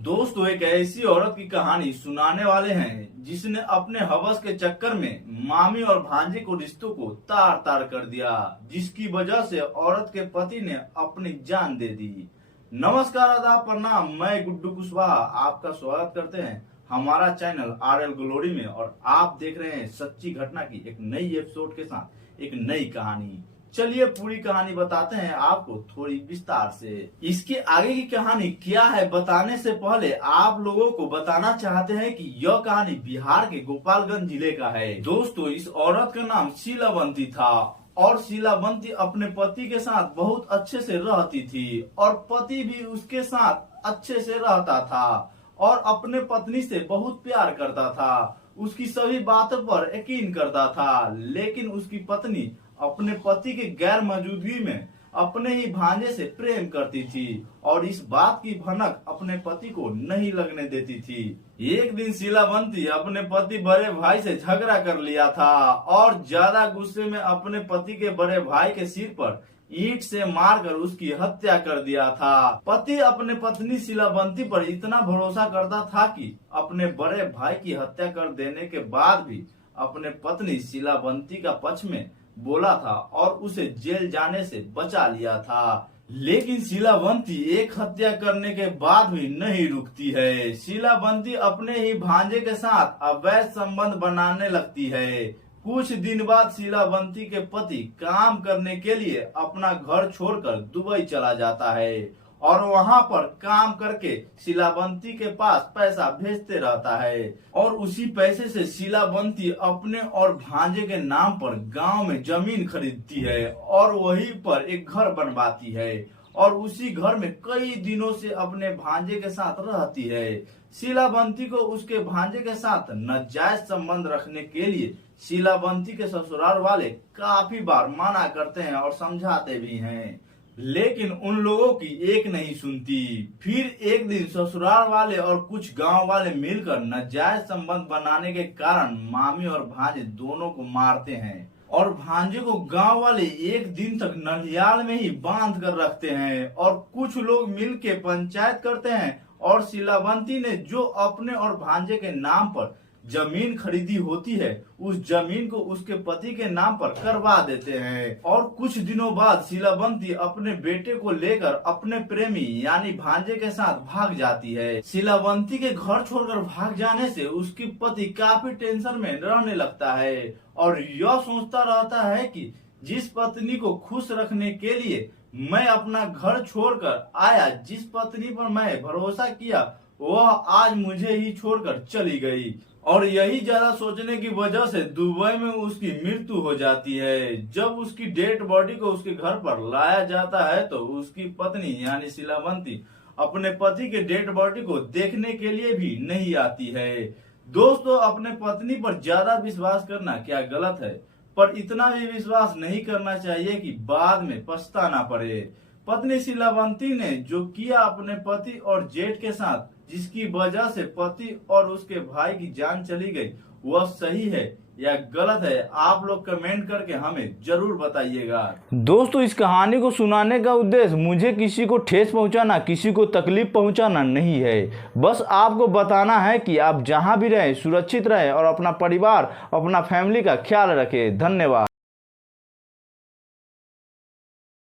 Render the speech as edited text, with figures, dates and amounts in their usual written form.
दोस्तों, एक ऐसी औरत की कहानी सुनाने वाले हैं जिसने अपने हवस के चक्कर में मामी और भांजे को रिश्तों को तार तार कर दिया, जिसकी वजह से औरत के पति ने अपनी जान दे दी। नमस्कार, आदाब, प्रणाम। मैं गुड्डू कुशवाहा आपका स्वागत करते हैं हमारा चैनल RL ग्लोरी में, और आप देख रहे हैं सच्ची घटना की एक नई एपिसोड के साथ एक नई कहानी। चलिए पूरी कहानी बताते हैं आपको थोड़ी विस्तार से। इसके आगे की कहानी क्या है बताने से पहले आप लोगों को बताना चाहते हैं कि यह कहानी बिहार के गोपालगंज जिले का है। दोस्तों, इस औरत का नाम शीलावंती था और शीलावंती अपने पति के साथ बहुत अच्छे से रहती थी और पति भी उसके साथ अच्छे से रहता था और अपने पत्नी से बहुत प्यार करता था। उसकी सभी बातों पर यकीन करता था, लेकिन उसकी पत्नी अपने पति के गैर मौजूदगी में अपने ही भांजे से प्रेम करती थी और इस बात की भनक अपने पति को नहीं लगने देती थी। एक दिन शीलावंती अपने पति बड़े भाई से झगड़ा कर लिया था और ज्यादा गुस्से में अपने पति के बड़े भाई के सिर पर ईंट से मारकर उसकी हत्या कर दिया था। पति अपने पत्नी शीलावंती पर इतना भरोसा करता था कि अपने बड़े भाई की हत्या कर देने के बाद भी अपने पत्नी शीलावंती का पक्ष में बोला था और उसे जेल जाने से बचा लिया था। लेकिन शीलावंती एक हत्या करने के बाद भी नहीं रुकती है। शीलावंती अपने ही भांजे के साथ अवैध संबंध बनाने लगती है। कुछ दिन बाद शीलावंती के पति काम करने के लिए अपना घर छोड़कर दुबई चला जाता है और वहां पर काम करके शीलावंती के पास पैसा भेजते रहता है और उसी पैसे से शीलावंती अपने और भांजे के नाम पर गांव में जमीन खरीदती है और वहीं पर एक घर बनवाती है और उसी घर में कई दिनों से अपने भांजे के साथ रहती है। शीलावंती को उसके भांजे के साथ नाजायज संबंध रखने के लिए शीलावंती के ससुराल वाले काफी बार मना करते हैं और समझाते भी हैं, लेकिन उन लोगों की एक नहीं सुनती। फिर एक दिन ससुराल वाले और कुछ गांव वाले मिलकर नाजायज संबंध बनाने के कारण मामी और भांजे दोनों को मारते हैं और भांजे को गांव वाले एक दिन तक नलियाल में ही बांध कर रखते हैं और कुछ लोग मिलके पंचायत करते हैं और शीलावंती ने जो अपने और भांजे के नाम पर जमीन खरीदी होती है उस जमीन को उसके पति के नाम पर करवा देते हैं और कुछ दिनों बाद शीलावंती अपने बेटे को लेकर अपने प्रेमी यानी भांजे के साथ भाग जाती है। शीलावंती के घर छोड़कर भाग जाने से उसकी पति काफी टेंशन में रहने लगता है और यह सोचता रहता है कि जिस पत्नी को खुश रखने के लिए मैं अपना घर छोड़कर आया, जिस पत्नी पर मैं भरोसा किया, वह आज मुझे ही छोड़कर चली गई। और यही ज्यादा सोचने की वजह से दुबई में उसकी मृत्यु हो जाती है। जब उसकी डेड बॉडी को उसके घर पर लाया जाता है तो उसकी पत्नी यानी शीलावंती अपने पति के डेड बॉडी को देखने के लिए भी नहीं आती है। दोस्तों, अपने पत्नी पर ज्यादा विश्वास करना क्या गलत है, पर इतना भी विश्वास नहीं करना चाहिए कि बाद में पछताना पड़े। पत्नी शीलावंती ने जो किया अपने पति और जेठ के साथ, जिसकी वजह से पति और उसके भाई की जान चली गई, वह सही है या गलत है, आप लोग कमेंट करके हमें जरूर बताइएगा। दोस्तों, इस कहानी को सुनाने का उद्देश्य मुझे किसी को ठेस पहुंचाना, किसी को तकलीफ पहुंचाना नहीं है। बस आपको बताना है कि आप जहां भी रहें सुरक्षित रहें और अपना परिवार, अपना फैमिली का ख्याल रखें। धन्यवाद।